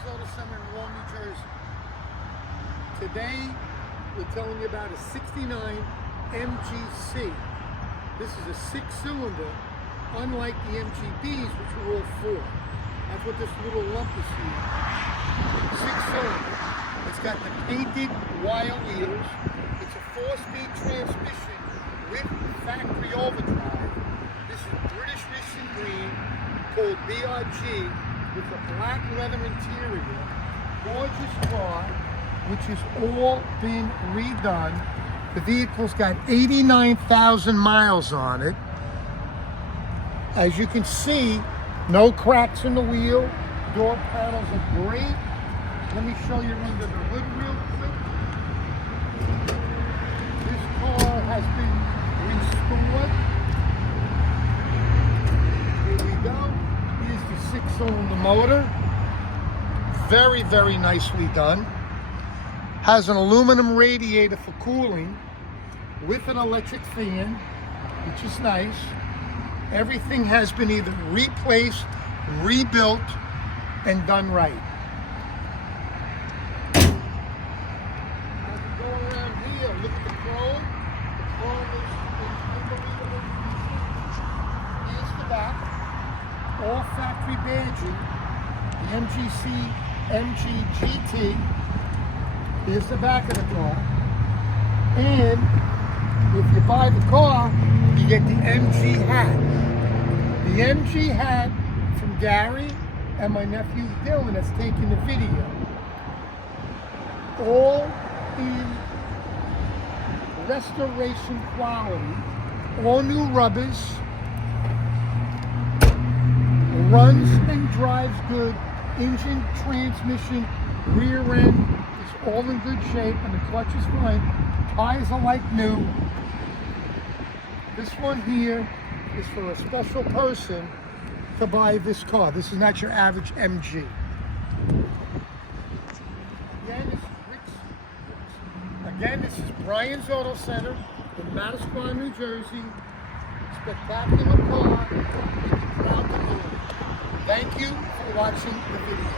Brian's Auto Center in Long, New Jersey. Today, we're telling you about a 69 MGC. This is a 6-cylinder, unlike the MGBs, which are all 4. That's what this little lump is here. 6-cylinder. It's got the painted wire wheels. It's a 4-speed transmission with factory overdrive. This is British Racing Green, called BRG, with a black leather interior. Gorgeous car, which has all been redone. The vehicle's got 89,000 miles on it. As you can see, no cracks in the wheel. Door panels are great. Let me show you under the hood real quick. This car has been restored. Here we go. Here's the 6-cylinder motor. Very, very nicely done. Has an aluminum radiator for cooling with an electric fan, which is nice. Everything has been either replaced, rebuilt, and done right. Go around here, look at the chrome. The chrome is in unbelievable condition. Here's the back. All factory badging. The MGC MGGT. Here's the back of the car. And if you buy the car, you get the MG hat. The MG hat from Gary and my nephew Dylan that's taking the video. All in restoration quality. All new rubbers. Runs and drives good. Engine, transmission, rear end is all in good shape, and the clutch is fine. Tires are like new. This one here is for a special person to buy this car. This is not your average MG. Again, this is Brian's Auto Center in Manasquan, New Jersey. Spectacular car. You'll be proud to own it. Thank you for watching the video.